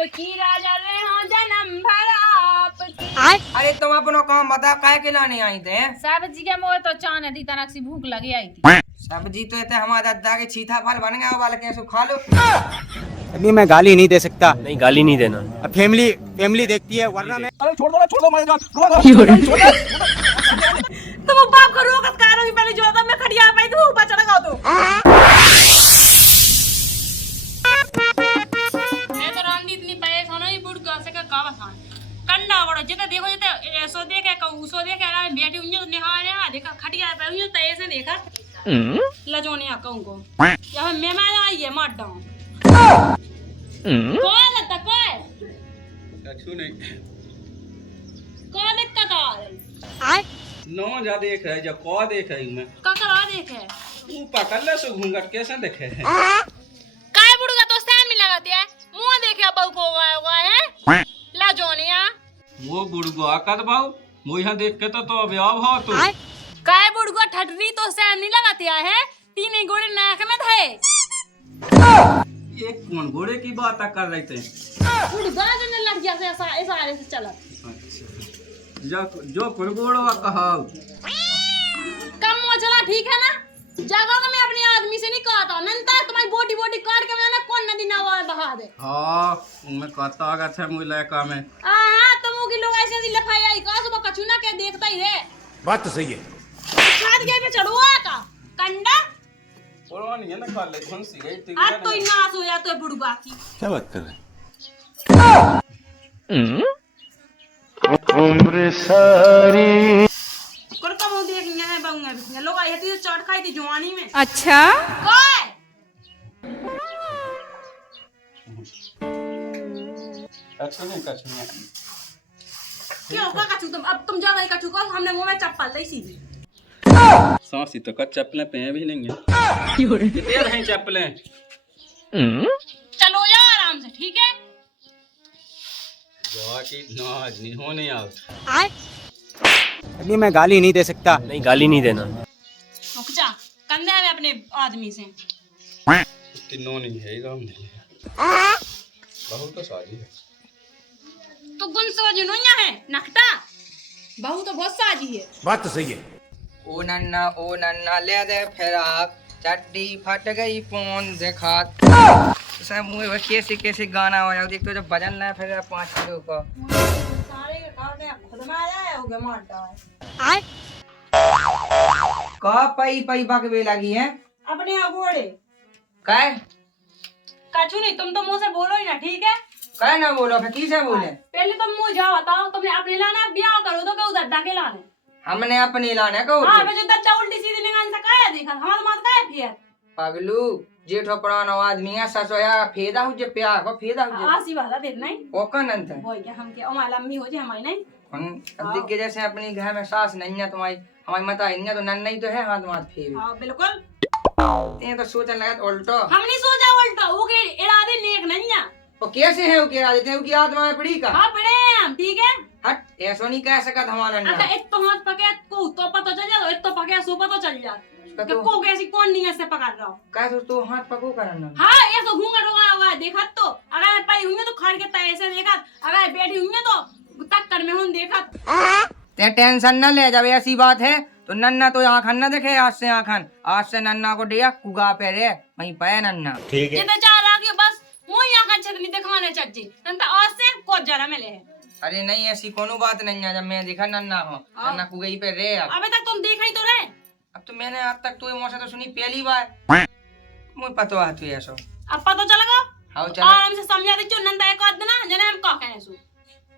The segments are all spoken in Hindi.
आपकी राजा रे हो जन्म भर आपकी। अरे तुम अपनो काम बता, काहे के लाने आई थे? सब्जी के मोह तो चाने दी तनक सी भूख लगी आई थी। सब्जी तो ये हमारे दादा के छीथा फल बन गया, वाले कैसे खा लो। अभी मैं गाली नहीं दे सकता। नहीं, गाली नहीं देना। अब फैमिली देखती है, वरना मैं अरे छोड़ दो मेरे जान। तुम बाप को रोकत कारो की पहले जो था मैं खड़िया पाई तू ऊपर चढ़ गया तो। मैं तो रांदी इतनी परेशान हुई बुढ़ का से का बसान कंडा बड़ा जिते देखो जिते ऐसो देखे का उसो देखे ना बेटी उन्हें निहारे आ देखा खटिया पे उन्हें तय से देखा लजोने आ कहूं को या मैं आई है मार डाऊं कौन है तकोय कछु नहीं। कौन दिक्कत आ रही नो जा देख है जब को देख है मैं ककरा देखे तू पकड़ ले सो घूंघट कैसे देखे है। काय बुड़गा तो स्टैंड में लगाते हैं मुंह देखे बहू को हुआ है लजोनिया वो बुड़गो कद भाऊ वो यहाँ देख के तो ब्याह भाव तू काय बुड़गा ठटरी तो स्टैंड नहीं लगाते है तीन घोड़े नाक में थे एक कौन घोड़े की बात कर रहे थे। बुड़गा जो लग गया से ऐसा से चला जो कुरगोड़ो कहा कम चला ठीक है ना जगह तो मैं अपने आदमी से नहीं कहा था नंता तुम्हारी बोटी बोटी काट के मैंने कौन नदी ना बहा दे। हाँ मैं कहता आगा था मुझे लड़का में हाँ तुम की लोग ऐसे ऐसी लफाई आई का सुबह कचूना के देखता ही है। बात तो सही है। खाद गए पे चढ़ुआ का कंडा पुरानी है ना खा ले कौन सी गई थी आज तो नाश हो जाता है बुड़गा की। क्या बात कर रहे हैं? उम्र सारी कर कब हो देखेंगे है बाऊंगा बिखने लोग आई थी चाट खाई थी जवानी में। अच्छा काय कछु नहीं क्यों का कछु तुम अब तुम जा गई कछु को हमने मुंह में चप्पल दी सीधी सांसी तो का चप्पलें पे भी नहीं है कितने हैं चप्पलें। चलो जा आराम से ठीक है। जो की नाज नहीं होने आओ अभी मैं गाली नहीं दे सकता। नहीं, गाली नहीं देना। रुक जा कंधे में अपने आदमी से तीनों नहीं है गांव नहीं है बहुत तो साजी है तो गुन सो जुनोया है नखटा बहू तो बहुत साजी है। बात तो सही है। ओ नन्ना ले दे फिराक चट्टी फट गई फोन देखा सब मुंह कैसे गाना हो जाओ देख तो जब भजन ना फिर 5 किलो का सारे के खाते हैं खुद में आया हो गया मारता है का पई बकवे लगी है अपने घोड़े काय कछु नहीं तुम तो मुंह से बोलो ही ना ठीक है। काय ना बोलो फिर किसे बोले? पहले तुम मुझे जाओ बताओ तुमने अपने लाना ब्याह करो तो क्यों दद्दा के लाने हमने अपने लाने को हां मैं जो दद्दा उल्टी सीधी निगाह से काया देखा हमारा मत काया फिर पगलू जेठो पुरानो आदमी है ससोया फेदा हो जे प्यार को फेदा हो जे आसी वाला दे नहीं ओका नंत है वो क्या हम के ओ लम्मी हो जे हमारी नहीं अब देख के जैसे अपनी घर में सास नहीं है तुम्हारी हमारी माता है तो नन नहीं तो है हाथ माथ फेर हां बिल्कुल ये तो सोचने लगा उल्टो हम नहीं सोचा उल्टा वो के इरादे नेक नहीं है वो कैसे है वो के इरादे थे उसकी आत्मा में पड़ी का हां पड़े हम ठीक है। हट ऐसो नहीं कह सकत हमारा ना अच्छा एक तो हाथ पके को तो पता चल जा एक तो पके सो पता चल जा कि को कैसी कौन नहीं से पकड़ रहा हो कह तो हाथ पको करना हाँ ये तो घूंगा रोगा होगा देखा तो अगर पाई हुई तो खड़ के तय से देखा अगर बैठी हुई तो टक्कर में हूं देखा ते टेंशन न ले जब ऐसी बात है तो नन्ना तो आँखन न देखे आज से नन्ना को दिया कुगा पे रे वहीं पे नन्ना ठीक जितना चाह रहा कि बस मुंह आँखन छतनी दिखाने चज्जी नंतर आज से कोच जरा मिले है। अरे नहीं ऐसी कोनो बात नहीं है जब मैं देखा नन्ना हो नन्ना कुगई पे रे अबे तक तुम देखा ही तो रहे अब तो मैंने आज तक तो मुझसे तो सुनी पहली बार मुझे पता है तू ऐसो अब पता चलेगा हाँ चलो आराम से समझा दे चुन नंदा एक आदमी ना जने हम का कहे सु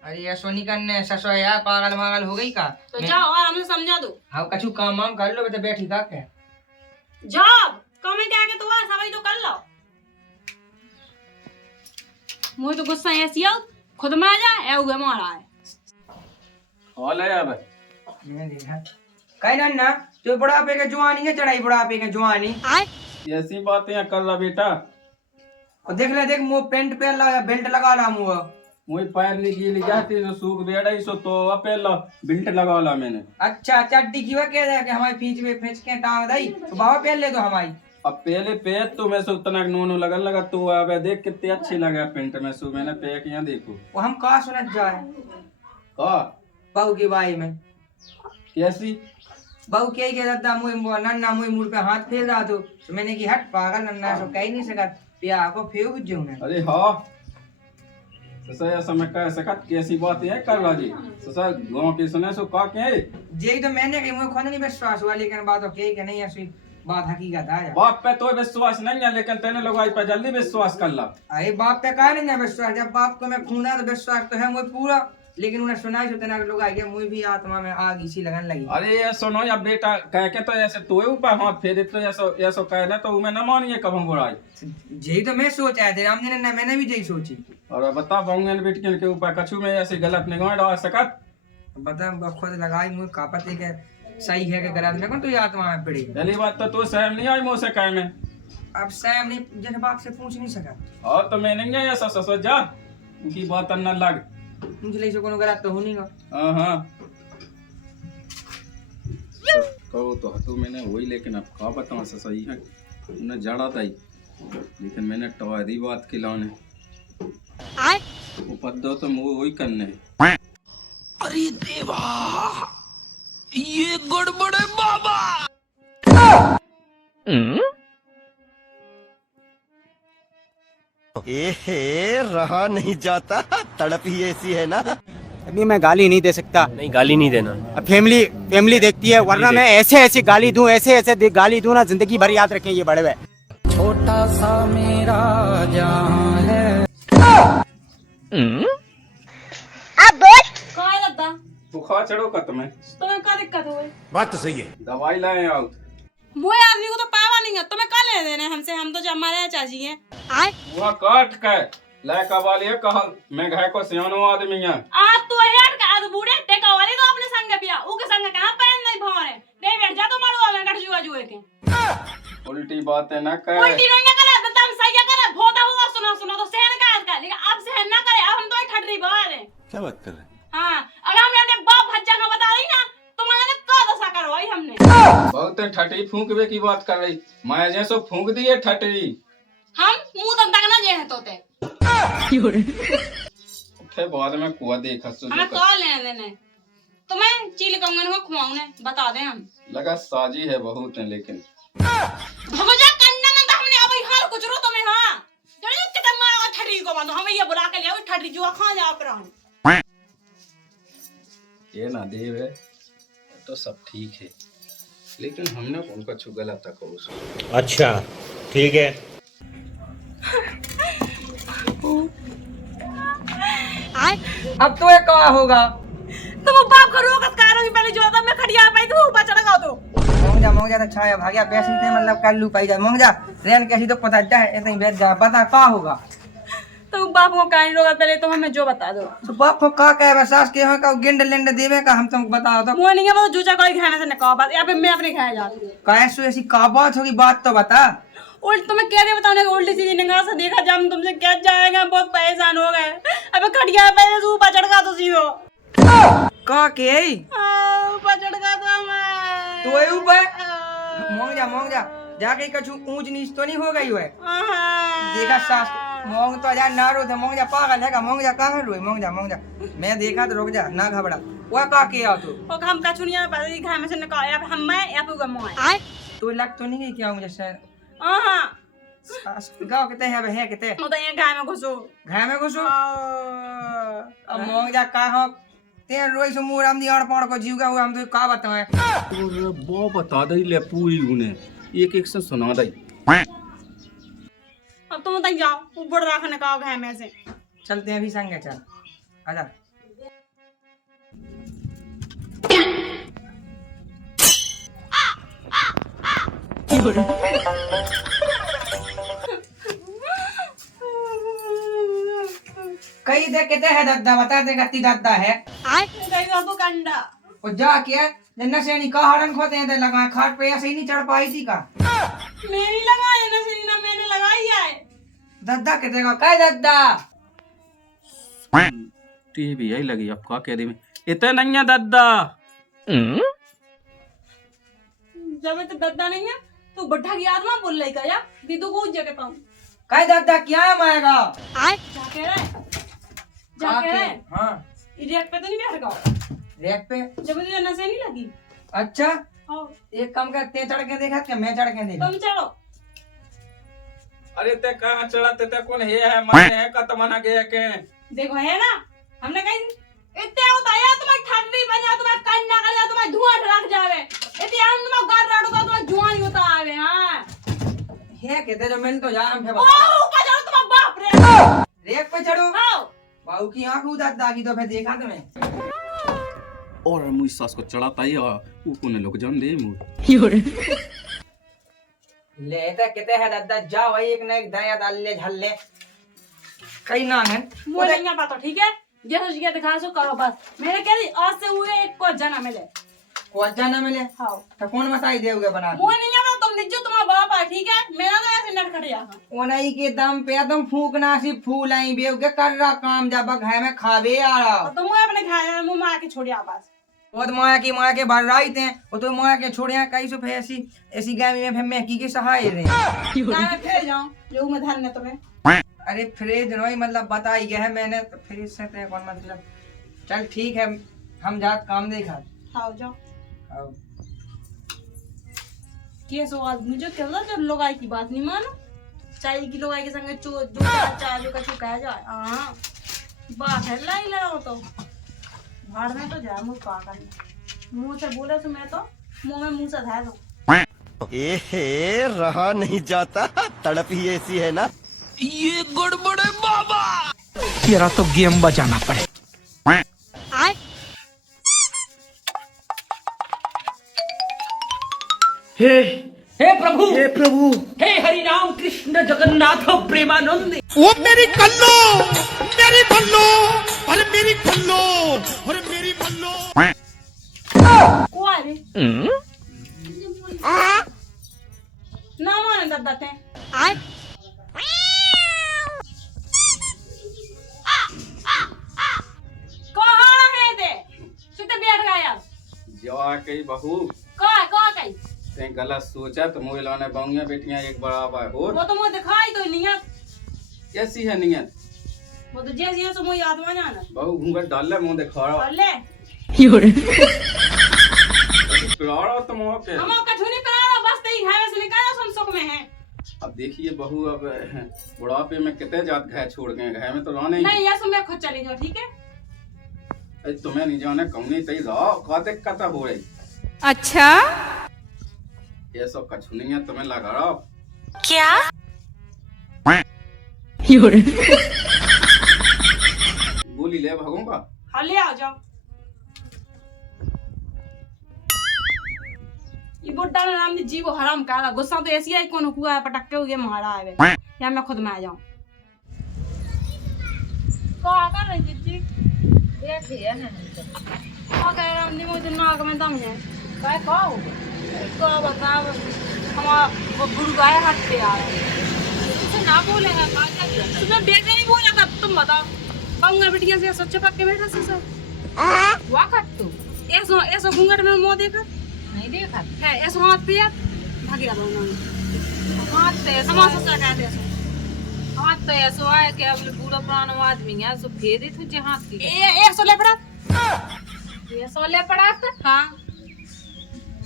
अरे ऐसो नहीं करने ससो यार पागल मागल हो गई का तो जाओ आराम से समझा दो हाँ कछु काम वाम कर लो बेटा बैठी का के जाओ कमेंट क्या के तो आ सभी तो कर लो मुझे तो गुस्सा ऐसी आओ खुद में आ जा ए उगे मारा है हाल है अब मैं देखा कहीं नन्ना जो बुढ़ापे के जवानी है चढ़ाई बुढ़ापे के जवानी ऐसी बातें कर रहा बेटा और देख ले देख मुंह पेंट पहन ला बेल्ट लगा ला मुंह मुझे पैर गीली जाती तो सूख बेड़ा सो तो अपेला बिल्ट लगा ला मैंने। अच्छा चड्डी की वह कह रहा है कि हमारी पीछ में फेंच के टांग दई तो बाबा पहन ले तो हमारी अब पहले पे तो मैं सो उतना नोनो लगन लगा तो अब देख कितनी अच्छी लगा पेंट में सो मैंने पे किया देखो वो हम कहा सुनत जाए का बहू की बाई में कैसी बहू क्या ही कह रहा मुझे नन्ना मुझे मुड़ पे हाथ फेर रहा तो मैंने की हट पागल नन्ना सो कह ही नहीं सका प्या को फेर बुझ जाऊं मैं। अरे हाँ ससा समय कह सकत कैसी बात है करवा जी ससा गांव के सुने सो का के यही तो मैंने कही मुझे खुद नहीं विश्वास हुआ लेकिन बात okay कि नहीं ऐसी बात हकीकत है। बाप पे तो विश्वास नहीं है लेकिन तेने लोग आई पे जल्दी विश्वास कर ला। अरे बाप पे कहा नहीं है विश्वास, जब बाप को मैं खूना तो विश्वास तो है मुझे पूरा, लेकिन उन्हें सुनाई तो तेना लोग आई गया मुझे भी आत्मा में आग इसी लगन लगी। अरे ये सुनो या बेटा कह के तो ऐसे तो ऊपर हाथ फेरे तो ऐसा कहना तो मैं न मानिए कब हम बुराई। यही तो मैं सोच आया थे रामजी ने, मैंने भी यही सोची। और बता पाऊंगे बेटियन के ऊपर कछु में ऐसे गलत निगाह डाल सकत बता खुद लगाई मुझे का पते के सही है कि गलत में कौन तो ये आत्मा में पड़ी। पहली बात तो तू सहम नहीं आई मुझसे कह में अब सैम नहीं जैसे बाप से पूछ नहीं सका और तो मैं नहीं ऐसा ससुर जा उनकी बात न लग मुझे ले सको गलत तो होनी का। हाँ हाँ कहो तो हतू मैंने वही लेकिन अब का बताऊं ऐसा सही है उन्हें जड़ा था ही लेकिन मैंने टवारी बात की लाने वो पद्दो तो मुँह वही करने। अरे देवा ये गड़बड़ है बाबा। रहा नहीं जाता, तड़प ही ऐसी है ना। अभी मैं गाली नहीं दे सकता। नहीं गाली नहीं देना। अब फैमिली देखती है, वरना मैं ऐसे गाली दूं, ऐसे गाली दूं ना, जिंदगी भर याद रखें ये बड़े हुए। छोटा सा मेरा जहां है। कहाँ है दादा? बुखार चढ़ो का तुम्हें तुम्हें क्या दिक्कत हुई? बात तो सही है। दवाई लाए आओ। वो आदमी को तो पावा नहीं है, तुम्हें क्या ले देने हमसे, हम तो जमा रहे चाची हैं। वहाँ काट के लाए कबाली है कहा मैं घर को सियानो आदमी है। आज तो हेड का आज बूढ़े टेका वाले तो अपने संग पिया, ऊके संग कहां पहन नहीं भौरे नहीं बैठ जा तो मारो में कट जुआ जुए के उल्टी बातें न कर। उल्टी नहीं करा दम सही करा भोता हुआ सुना तो सहन का लेकिन अब सहन ना करे, अब हम तो ठटरी बाहर है। क्या बात कर रहे हैं? हां अगर हमने अपने बाप भज्जा का बता दी ना तो मैंने का दशा करवाई हमने। बहुत ठटी फूंकवे की बात कर रही मैं जैसो फूंक दिए ठटरी हम मुंह तक ना जे है तोते थे बाद में कुआ देखा हमें कॉल लेने देने तुम्हें चील कंगन को खुआऊने बता दे हम लगा साजी है बहुत है लेकिन भगजा कन्ना ना तो हमने अब हाल कुछ रो तुम्हें। हां जरूर कितने मारो ठटरी को बांधो हमें ये बुला के ले आओ ठटरी जुआ खा जा पर ये ना देव है तो सब ठीक है लेकिन हमने उनका छू गलत तक हो। अच्छा ठीक है। अब तो ये कहा होगा तुम बाप का रोकत कारों की पहले जो था मैं खड़िया पाई तो ऊपर चढ़ गया तो मोंगजा तो छाया भाग्या पैसे थे मतलब कल्लू पाई जा मोंगजा रेन कैसी तो पता जाए इतनी बैठ जा बता का होगा। तो बाप को कान रोकत पहले तो हमें जो बता दो तो बाप को का कहे बसास के हो का गिंड लेंड देवे का हम तुमको बताओ तो वो नहीं है वो जूचा कोई खाने से न कहो बात या फिर मैं अपने खाया जाती हूं कैसे ऐसी का बात होगी बात तो बता। उल्ट तुम्हें कह रहे बताने उल्टी सीधी निगाह से देखा जब तुमसे क्या जाएगा बहुत परेशान हो गए। अबे खड़िया पहले से ऊपर चढ़ गया तो सीधो का के ऊपर चढ़ गया तो मैं तो ये ऊपर मोंगजा जाके कछु ऊंच नीच तो नहीं हो गई है देखा सास मोंग तो जा ना रो था मोंगजा पागल है का मोंगजा कहां रोई मोंगजा मैं देखा तो रुक जा ना घबरा वो का के आ तू ओ हम का चुनिया पहले घर में से न कहो या हम मैं या फिर मैं तो लग तो नहीं गई क्या मुझे सर हां सास गांव के है किते वो तो ये घर में घुसो घर में घुसो अब मोंगजा का हो ते रोई से मुंह राम दी आड़ पाड़ को जीव हुआ हम तो का बताएं तो वो बता दई ले पूरी उन्हें एक एक से सुना दई। अब तुम तक जाओ ऊपर रखने का घर में से चलते हैं अभी संग चल आजा। कई दे कहते है दादा बता दे गति दादा है कहीं तो कंडा और जा के जन्ना से नहीं कहाड़न खोते हैं लगा खाट पे ऐसे ही नहीं चढ़ पाई थी का मेरी लगाई ना सीरी ना मैंने लगाई है दादा कहते का काय दादा टीवी यही लगी अब का कह रही मैं इतने नहीं है दादा जब तो दादा नहीं है तू बढ़ा की आत्मा बोल रही का या दीदू को उज्जा के पाऊं काय दादा क्या है माएगा जाके रे हाँ इडियट पे तो नहीं बैठ गया रैक पे जब तुझे नशे नहीं लगी अच्छा हाँ एक काम कर ते चढ़ के देखा क्या मैं चढ़ के देखा तुम चढ़ो अरे ते कहाँ चढ़ाते ते कौन है माने है का तमना गया के देखो है ना हमने कहीं इतने उताया तुम्हें ठंडी बन जा तुम्हें कन्ना कर जा तुम्हें धुआं रख जावे इतने हम तुम्हें गार राडूगा तुम्हें धुआं नहीं होता आवे हां है कहते जो मैंने तो जान है ओ ऊपर जाओ तुम्हारा बाप रे रैक पे चढ़ो आओ बाबू की आंख उदास दागी तो फिर देखा तुम्हें और मुझ सास को चढ़ाता ही वो कोने लोग जान दे मुझ ले तो कहते हैं दादा जाओ भाई एक ना एक दाया डाल ले झल ले कहीं ना है मुझे नहीं पता ठीक है जैसे जगह दिखा सो करो बस मैंने कह दी आज से हुए एक को जना मिले कौन जाना मिले हाँ तो कौन बताई देओगे बना मुझे नहीं आता तुम निज्जो तुम्हारा बाप है ठीक है मेरा तो ऐसे नट खड़े यहाँ ओनाई के दम पे तुम फूकना सी फूल आई बेओगे कर रहा काम जब घर में खावे आ रहा और तुम मुझे अपने खाया मुंह मार के छोड़िया बस वो तो माया के बाहर राई थे वो तो माया के छोड़िया कई सो फिर ऐसी ऐसी गाय में फिर मैं की सहाय रहे मैं फिर जाऊं जो मैं धन ने तुम्हें अरे फ्रिज नहीं मतलब बताई गया है मैंने तो फ्रिज से ते कौन मतलब चल ठीक है हम जात काम देखा आओ जाओ आओ। कैसे आदमी जो कहला जब लोग आई की बात नहीं मानो चाय की लोग आई के संग चो जो चाय जो कछु कह जाए हां बात है लाई लड़ो तो भाड़ में तो जा मुंह का करने मुंह से बोले तो मैं तो मुंह से धाय दूं एहे रहा नहीं जाता तड़प ही ऐसी है ना ये गड़बड़ है बाबा। तेरा तो गेम बजाना पड़े। हे प्रभु हे हरि राम कृष्ण जगन्नाथ प्रेमानंद। वो मेरी कल्लो मेरी बल्लो अरे मेरी कल्लो अरे मेरी बल्लो को आ रे ना माने दादा ते कहाँ है ते सुते बैठ गया जवा कई बहू कहाँ कहीं ते गलत सोचा तो मोबाइल ने बाउंगिया बेटियां एक बड़ा बा हो वो तो मुझे दिखाई तो नहीं है कैसी है नियत वो तो जैसी है सो मुझे याद में जाना बहू घूंघट डाल ले मुंह दिखा रहा कर ले पिराड़ा तो मुंह के हम कछु नहीं करा रहा बस तेरी घर से निकाला सुन सुख में है अब देखिए बहू अब बुढ़ापे में कितने जात घर छोड़ गए घर में तो रहने ही नहीं ऐसा मैं खुद चली जाऊँ ठीक है अरे तुम्हें नहीं जाने कौन नहीं तई रहो खाते कता हो रही अच्छा ये सब कछु नहीं है तुम्हें लगा रहा क्या गोली ले भगूंगा हाँ ले आ जाओ ये बुड्ढा ने नाम जीव हराम काला गुस्सा तो ऐसी है कौन हुआ है पटक्के हुए मारा है या मैं खुद में आ जाऊं क्या कर रही जीजी बैठी है ना क्या कह रहा हूं मुझे नाक में दम है क्या कहो तो बताओ हमारा वो बुढ़ गाय हाथ पे आ रहा है तुमसे ना बोलेगा तुम्हें बेटे नहीं बोला था तुम बताओ बंगा बिटिया से सच्चे पक्के बैठा से सर वाह कट तू ऐसो ऐसो घूंघट में मुंह देखा नहीं देखा है ऐसो हाथ पे भाग गया हाथ पे हमारा सच्चा कह दे हाथ तो ऐसो है कि अब बूढ़ा पुराना आदमी है सो फेरे तुझे हाथ की ए 100 ले पड़ा ये सोले पड़ा हां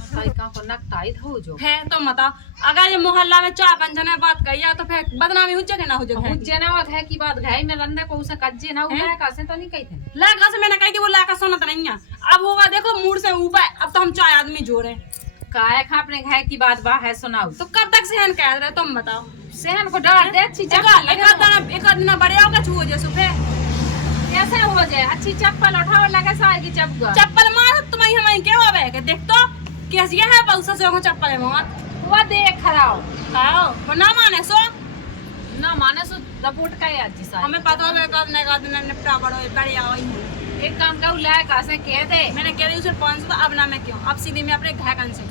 साई का को नकटाई हो जो है तो मता अगर ये मोहल्ला में चार पंचन है बात कही तो फिर बदनामी हो जाए ना हो जाए मुझे ना है की बात है मैं रंदे को उसे कज्जे ना उठाया कैसे तो नहीं कही थे लाका से मैंने कही कि वो लाका सोना तो नहीं है अब होगा देखो मूड से ऊपर अब तो हम चार आदमी जोड़े काय खा अपने घर की बात बा है सुनाओ तो कब तक सहन कह रहे तुम बताओ सहन को डाल दे अच्छी चप्पल एक दिन बड़े होगा छुओ जे सुबह कैसे हो जाए अच्छी चप्पल उठाओ लगे साई की चप्पल मार तुम्हारी हमारी क्या हुआ है देख तो कैसी है बहुत से चप्पल है मार वो देख खराओ आओ वो ना माने सो ना माने सो रपोर्ट का है अच्छी साई हमें पता है का दिन निपटा बड़ो बढ़िया होई एक काम का उला कैसे कह दे मैंने कह दी उसे 500 तो अब ना मैं क्यों अब सीधे मैं अपने घर कन से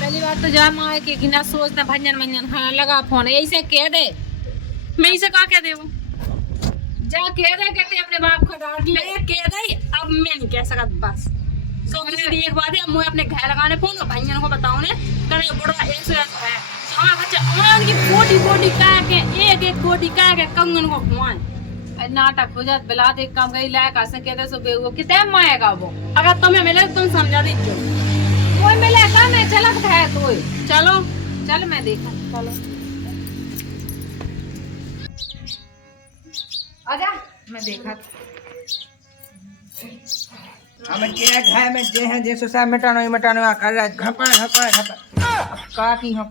पहली बात तो जा मां के कि ना सोचते भंजन मंजन हां लगा फोन ऐसे कह दे मैं इसे का कह दे वो जा कह दे कहते अपने बाप को डांट ले मैं कह दे अब मैं नहीं कह सकत बस सो किसी एक बात है मैं अपने घर लगाने फोन और भैया को बताऊं ने करे बड़ा ऐसे है हमारा बच्चा उनकी बोटी बोटी का के एक बोटी का के कंगन को खुआन नाटक हो जात बिला दे काम गई लायक आ सके तो सुबह वो कितने माएगा वो अगर तुम्हें मिले तुम समझा दीजिए कोई मिले का मैं चलत है कोई चलो चल मैं देखा चलो आजा मैं देखा हम के घर में जे हैं जे सोसा मिटानो कर रहा है घपा का की हम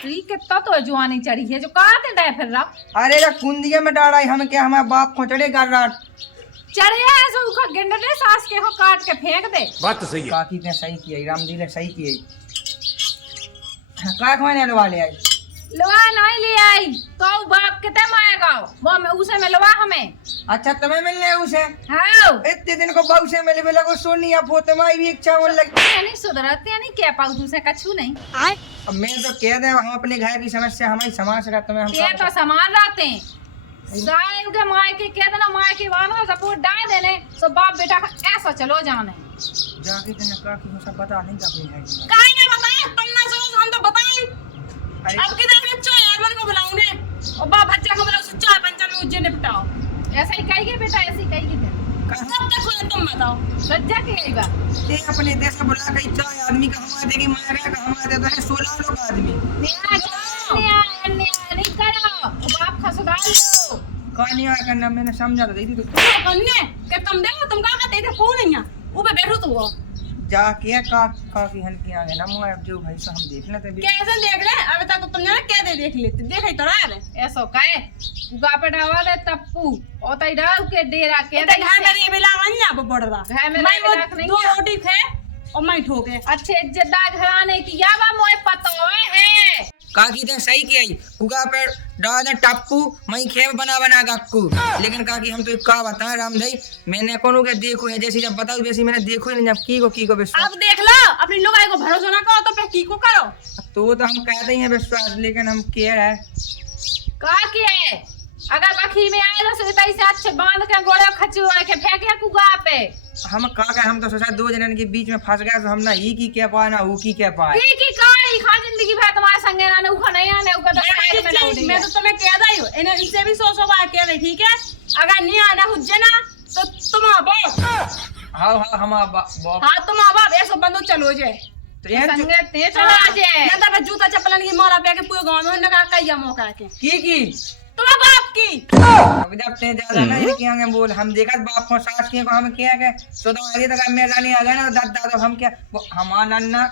फ्री कितना तो जुआनी चढ़ी है जो कहाँ ते डे फिर रहा अरे रे कुंदिया में डाला है हम क्या हमारे बाप को चढ़े कर रहा चढ़े है सो उखा गिंडले सास के हो काट के फेंक दे बात तो सही है। काकी ने सही किया राम जी ने सही किया का खाने वाले आई लवा नहीं ले आई तो बाप कितने माएगा वो मैं उसे मिलवा हमें अच्छा तुम्हें मिलने उसे हाँ इतने दिन को बहु से मिले मिला को सोनी आप हो तुम्हारी भी इच्छा होने लगी नहीं सुधरते नहीं क्या पाऊ दूसरे कछु नहीं अब मैं तो कह दे हम अपने घर की समस्या हमारी समाज का तुम्हें हम ये तो सामान रहते हैं साइब के माए के कह देना माए के वाला सपोर्ट डाल देने तो बाप बेटा का ऐसा चलो जाने जाके तेने कहा कि मुझे पता नहीं का अपने घर की काहे नहीं बताया पन्ना से हम तो बताएं अब किधर बच्चा यार मन को बुलाऊंगे और बाप बच्चा को बुलाओ सच्चा पंचन में उज्जैन निपटाओ ऐसा ही कही के बेटा ऐसे ही कही के कब तक हो तुम बताओ सज्जा के आई बा ये अपने देश में बुला के चार आदमी का हमारे की मारेगा का हमारे तो है 16 लोग आदमी नहीं करो बाप का सुधार लो कहानी आ करना मैंने समझा तो दी थी तो कन्ने के तुम देखो तुम का कहते थे कौन है यहां ऊपर बैठो तू वो जाके का की हल्की आ गए ना मुझे अब जो भाई से हम देख लेते हैं कैसे देख रहे अब तक तो तुमने क्या दे देख लेते देख ही तो रहा है ऐसा काहे उगा पे डावा दे टप्पू और तई डाल के डेरा के ते घर में ये बिला वन्या पड़ रहा घर में मैं वो नहीं दो रोटी थे और मैं ठोके अच्छे इज्जतदार घराने की यावा मोए पतो है काकी तो सही किया ही उगा पर डाल टप्पू मई खेव बना गक्कू लेकिन काकी हम तो का बताएं राम भाई मैंने कोनो के देखो है जैसी जब बताओ वैसी मैंने देखो ही नहीं जब की को विश्वास अब देख लो अपनी लोग को भरोसा ना करो तो पे की को करो तो वो तो हम कहते ही हैं विश्वास लेकिन हम केयर है का के अगर बखी में आए तो तई से अच्छे बांध के गोड़े खचुआ के फेंके कुगा पे हम हम तो सोचा दो जनन के बीच में फंस गए तो हम ना ही की क्या पाए ना वो की क्या पाए की काई खा जिंदगी भर तुम्हारे संगे ना उखा नहीं आने उका तो साइड में ना उड़ी मैं तो तुम्हें कह रही हूं इन्हें इनसे भी 100 बार कह रही ठीक है अगर नहीं आना हुज्जे ना तो तुम बाप हाँ हम बाप हां तुम बाप ऐसा बंदो चलो जे तो ये संगे ते चला जे ना तो जूता चप्पल की मारा पे के पूरे गांव में ना कहिया मौका के की तुम्हारे बाप की अब जब ते ज्यादा ना ये क्या हम बोल हम देखा बाप को सास के को हम क्या के तो आगे तक मेरा नहीं आ गया ना दादा तो हम क्या हमारा नन्ना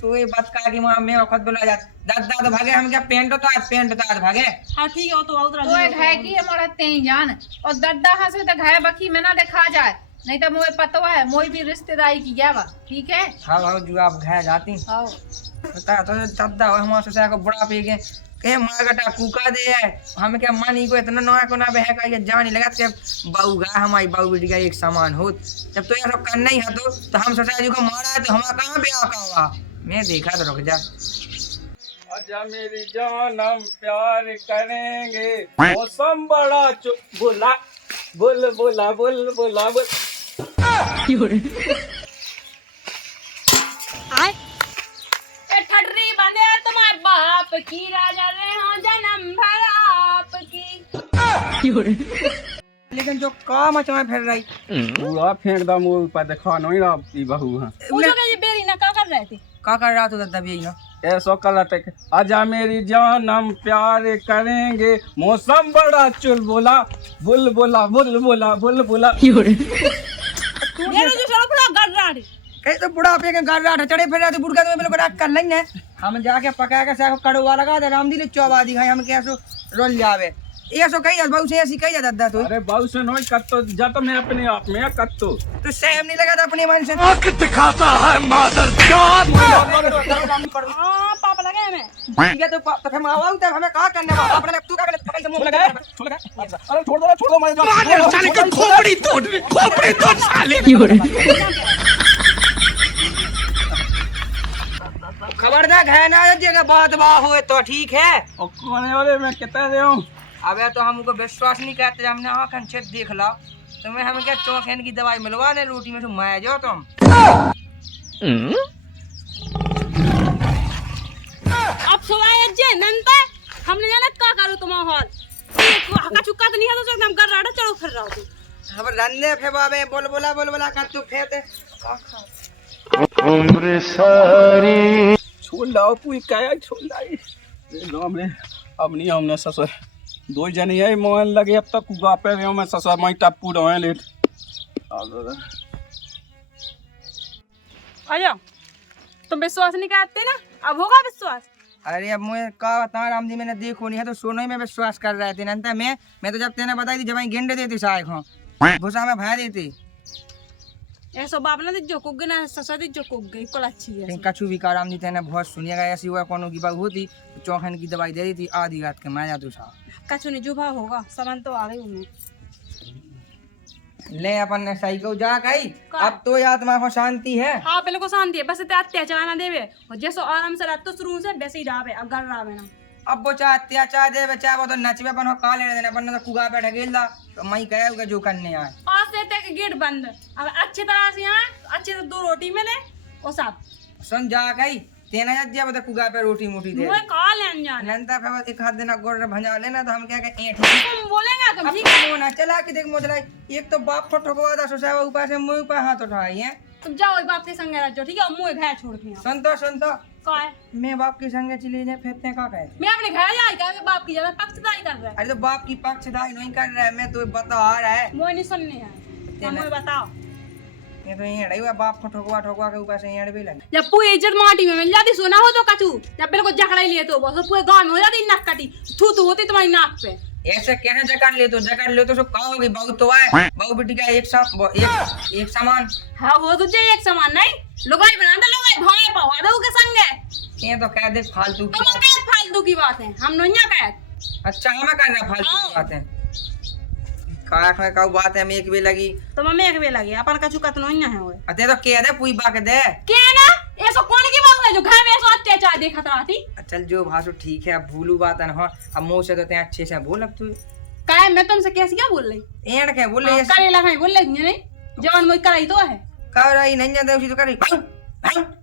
तो ये बात का कि मैं खुद बोला जा दादा तो भागे हम क्या पेंट तो आज भागे हां ठीक है तो उधर तो है कि हमारा तेई जान और दद्दा हंसे तो घर बखी में ना देखा जाए नहीं तो मोए पतवा है मोई भी रिश्तेदारी की गया ठीक है हाँ जो आप घर जाती हां बता तो दादा हमारे सोचा को बड़ा पे गए के मागटा कुका दे है हम क्या मानी को इतना नया को ना बह का ये जान नहीं लगा के बाऊ गा हमारी बाऊ बेटी का एक समान हो जब तो ये सब करना ही है तो हम सोचा जी को मारा है तो हमारा कहां ब्याह का हुआ मैं देखा तो रुक जा आजा मेरी जान हम प्यार करेंगे मौसम बड़ा बोला बोल बोला बोल बोला बोल ठटरी बने तुम्हारे बाप की राजा रे हो जन्म भर आपकी लेकिन जो काम मचवा फिर रही पूरा फेंक दा मुंह पर देखा नहीं रहा ई बहू हां पूछो के ये बेरी ना का कर रहे थे का कर रहा तो दादा भी ना ऐसा कलट आजा मेरी जान हम प्यार करेंगे मौसम बड़ा चुल बोला बुल बोला बुल बोला बुल बोला ये जो चलो पूरा गड़राड़ी कहीं तो बुढ़ा पे के गाड़ रहा चढ़े फिर रहा तो बुढ़ा तो मेरे को रात कर लेंगे हम जाके पका के साग कड़वा लगा दे राम दी चौबा दी खाई हम कैसो रोल जावे ये सो कही बाबू से ऐसी कही दादा तो अरे बाबू से नहीं कत्तो जा तो मैं अपने आप में कत्तो तो सेम नहीं लगा था अपने मन से आंख दिखाता है मादर जान हां पाप लगे हमें ठीक है तो फिर मावा तब हमें कहा करने वाला अपने तू का पकड़ से मुंह लगा अरे छोड़ दो मैं साले की खोपड़ी तोड़ साले खबरदार है ना जगह बात बा हो तो ठीक है और कोने वाले मैं कहता रहा हूं अबे तो हमको विश्वास नहीं करते, हमने आँख छेद देख ला, तुम्हें हम क्या चौखेन की दवाई मिलवा ले रोटी में, तो माया जाओ तुम। अब सुबह जे नंता हमने जाना का करो तुम हॉल हका चुका तो नहीं है, तो एकदम कर रहा चलो फिर रहा तू अब रंदे फे बाबे बोल बोला कर तू फेते छोड़ लाओ पुई क्या छोड़ लाई गाँव में। अब नहीं हमने ससुर दो जने यही मोहन लगे, अब तक गा पे रहे मैं ससुर मैं टप्पू रहे लेट आ जाओ। तुम विश्वास नहीं करते ना, अब होगा विश्वास। अरे अब मुझे का बता राम जी, मैंने देखो नहीं है तो सोनो ही में विश्वास कर रहे थे नंता। मैं तो जब तेने बताई थी, जब वहीं गेंडे देती साय को भूसा में भा देती ऐसा बाप ना जो कुग ना ससा दी जो कुग गई कल अच्छी है। कछु भी का राम जी तेने बहुत सुनिएगा, ऐसी हुआ कोनो की बात होती तो चौखन की दवाई दे दी थी आधी रात के मैं जातू सा कछु नहीं जुभा होगा सामान तो आ गई उन्हें ले अपन ने सही को जा गई। अब तो आत्मा को शांति है। हाँ बिल्कुल शांति है, बस अत्याचार ना देवे और जैसो आराम से रात तो शुरू से वैसे ही डावे अगर रावे ना। अब वो चाहे अत्याचार दे चाहे वो तो नचवे अपन हो का लेने देने, अपन तो कुगा पे ढकेल दा तो मैं कहे जो करने आए आज से तक गेट बंद, अगर अच्छी तरह से यहाँ अच्छे से 2 रोटी मिले वो सब सुन जा गई तेना जा बता कुगा पे रोटी मोटी दे मुझे कहा ले अनजान नंता फिर एक हाथ देना गोड़ भंजा लेना तो हम क्या कहें ऐठ तुम बोलेंगे तुम अब ठीक है। वो ना चला के देख मोदला, एक तो बाप को ठोकवा दा सोचा ऊपर से मुंह पे हाथ उठाई है। तुम जाओ इस बाप के संग रहो ठीक है, और मुँह घर छोड़ के सुन तो का है मैं बाप के संगे चली जाए फिरते का कहे मैं अपने घर जाए क्या बाप की ज्यादा पक्षदारी कर रहा है। अरे तो बाप की पक्षदारी नहीं कर रहा है, मैं तो बता आ रहा है मुझे नहीं सुनने है, मुझे बताओ। ये तो ये रही हुआ बाप को ठोकवा के ऊपर से ये भी लगे। जब पूरी इज्जत माटी में मिल जाती सोना हो तो कचू, जब बिल्कुल जकड़ा लिए तो बस पूरे गांव में हो जाती नाक कटी थू होती तुम्हारी नाक पे। ऐसे कहने जकड़ ले तो सब कहोगे बहु तो है बहु बेटी का एक समान। हाँ हो तुझे एक समान नहीं, लुगाई बना दे लुगाई भाई पवा दो के संग है। ये तो कह दे फालतू की तुम क्या फालतू की बात है, हम नहीं कह। अच्छा हमें करना फालतू की बात है का बात है। एक भी लगी तो मम्मी एक भी लगी अपन का चुका तो नहीं है। अते तो कह दे पूरी बात दे के ना ऐसा कौन की बात है जो घर में ऐसा अत्याचार देखत रहती। चल जो भाषो ठीक है, अब भूलू बात है ना। अब मुंह से तो ते अच्छे से बोल अब तू काय मैं तुमसे कैसे क्या बोल रही एंड के बोल रही करे लगा बोल रही नहीं जवान मुझ कराई तो है कर रही नहीं जाते उसी तो कर रही।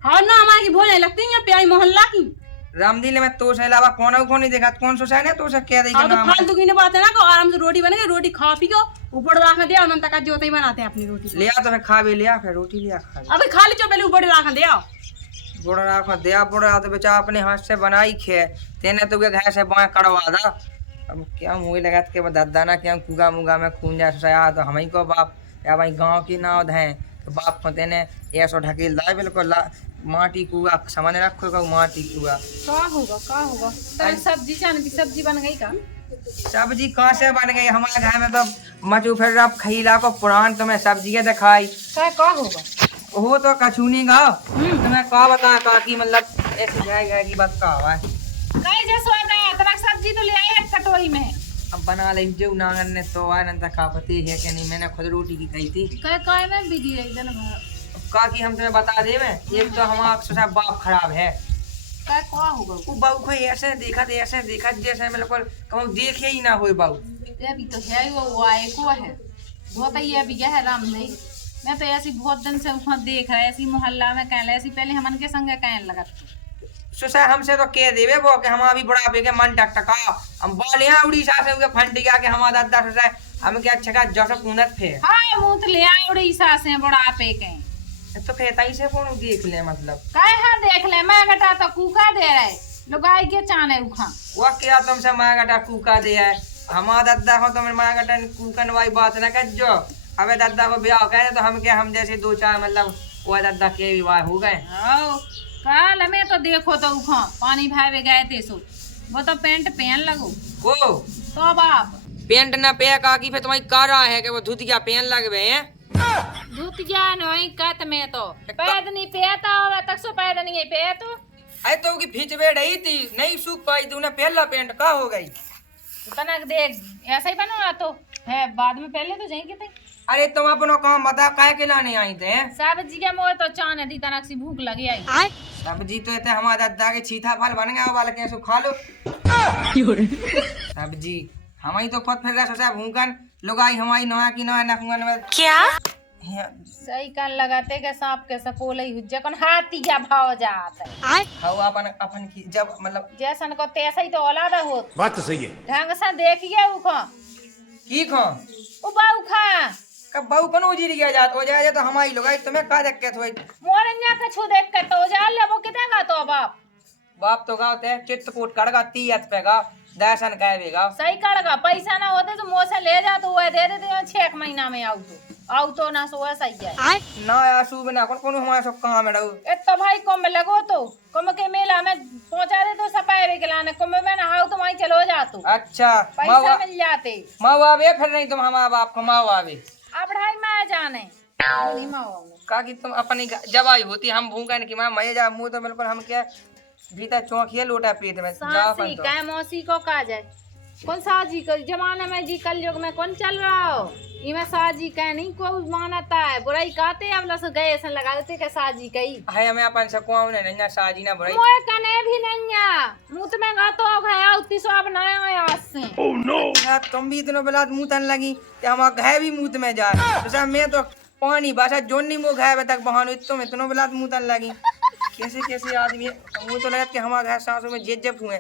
हाँ ना हमारी भोजन लगती है प्यारी मोहल्ला की रामदीले में तो से अलावा कौन नहीं देखा, कौन सोचा है तो से कह दे हाँ तो फालतू की बात है ना को आराम से रोटी बनेगी, रोटी खा पी को ऊपर राख दे और मन तक जो ही बनाते हैं अपनी रोटी ले आ तो फिर खा भी लिया, फिर रोटी लिया खा अबे खा लीचो पहले ऊपर राख दे आओ बोड़ा राख दिया बोड़ा तो बेचा अपने हाथ से बनाई खे तेने तो के घर से बाएं कड़वा दा। अब क्या मुँह लगा के दादा ना क्या कुगा मुगा में खून जा सोचा तो हम ही को बाप या भाई गाँव की नाव है तो बाप को तेने ऐसो ढकेल दा बिल्कुल माटी कुआ सामने रखो का माटी कुआ का होगा तो सब्जी चाने की सब्जी बन गई का सब्जी कहाँ से बन गई हमारे घर में तो मचू फिर अब खीला को पुरान तुम्हें सब्जी के दिखाई का होगा वो तो कछूनी गा तुम्हें का बता का की मतलब ऐसी जाएगा की बात का हुआ है कई जैसो है तेरा सब्जी तो ले आई एक कटोरी में अब बना ले जो नांगन ने तो आनंद का पति है कि नहीं, मैंने खुद रोटी की खाई थी काय में बिजी है दिन भर का की हम तुम्हें बता दे में एक तो हमारा सोचा बाप खराब है का होगा वो बाबू को ऐसे देखा जैसे बिल्कुल कहूँ देखे ही ना हो बाबू ये भी तो है वो आए को है बहुत ही अभी है राम नहीं मैं तो ऐसी बहुत दिन से वहाँ देख रहा है ऐसी मोहल्ला में कहले ऐसी पहले हमन के संग कहने लगा सोचा हमसे तो कह देवे वो कि हम अभी बुढ़ापे के मन टकटका हम बोले उड़ीसा से उनके फंड गया कि हमारा दादा सोचा हम क्या अच्छा जैसा कूदत थे हाँ मुँह तो ले आए उड़ीसा से बुढ़ापे के तो फेताई से कौन देख ले मतलब काय हाँ देख ले मैं बेटा तो कूका दे रहे लुगाई के चाने उखा वो क्या तुमसे माया गटा कूका दे है हमारा दादा को तुम माया गटा कूकन वाली बात न कर जो अबे दादा को ब्याह करे तो हम क्या हम जैसे 2-4 मतलब वो दादा के विवाह हो गए काल हमें तो देखो तो उखा पानी भावे गए थे सो वो तो पेंट पहन लगो को तो बाप पेंट न पे का की फिर तुम्हारी कार है कि वो धुतिया पहन लगवे हैं धुत जान होई कत में तो पैद नहीं पेता होवे तक सो पैद नहीं पे तो अरे तो की फिचवे रही थी नहीं सूख पाई तूने पहला पेंट का हो गई तनक देख ऐसा ही बना तो है बाद में पहले तो जाएंगे थे अरे तुम अपना काम बता काहे के लाने आई थे सब्जी के मोह तो चाने दी तनक सी भूख लगी आई सब्जी तो इतने हमारे दादा के छीथा फल बन गया वाले कैसे खा लो सब्जी हमारी तो खुद फिर रहा सोचा भूखन लुगाई हमारी नहा की नहा नखुन में क्या सही कान लगाते के सांप के सपोले हुज्जे कौन हाथी क्या भाव जात है हाउ अपन अपन की जब मतलब जैसन को तैसा ही तो औलाद हो बात तो सही है। ढंग से देखिए उखो की खो ओ बाऊ खा कब बहु कनो उजीर गया जात हो जाए तो हमारी लुगाई तुम्हें का दिक्कत होई। मोरन्या के छू देख के तो जा ले वो कितने का तो बाप बाप तो गाँव ते चित्रकूट कड़गा 30 पे गाँव दर्शन कहेगा सही कड़गा पैसा ना होते तो मुँह से ले जा तो वह दे देते 6 महीना में आउ तो ना सो सही है ना आसू बिना कौन कौन हमारा सब काम है रहू तो भाई कुंभ लगो तो कुंभ के मेला में पहुंचा दे तो सपाए के लाने कुंभ में नहाओ तो वहीं चलो जा तू अच्छा पैसा मिल जाते माँ बाबे फिर नहीं तुम हमारे बाप को माँ बाबे अब ढाई मैं जाने नहीं माओ का कि तुम अपनी जब आई होती हम भूखा नहीं कि माँ मैं जा मुँह तो बिल्कुल हम क्या भीतर चौंकिया लोटा पेट में जाओ सासी अपन तो काय मौसी को का जाए कौन साजी के जमाने में जी कल युग में कौन चल रहा हो इमे साजी कह नहीं कोई मानता है बुराई कहते अब लस गए ऐसा लगा देते के साजी कही है हमें अपन से को ने नहीं साजी ना बुराई मोए कने भी नहीं है मुंह में गा तो गया उती सो अब नया है आज से ओह नो। यार तुम भी इतने बलात मुँह तन लगी कि हमारा घे भी मुँह में जा तो मैं तो पानी बसा जोनी मुँह घे तक बहानो इतने बलात मुँह तन लगी कैसे कैसे आदमी है मुँह तो लगा कि हमारा घर सांसों में जेब हुए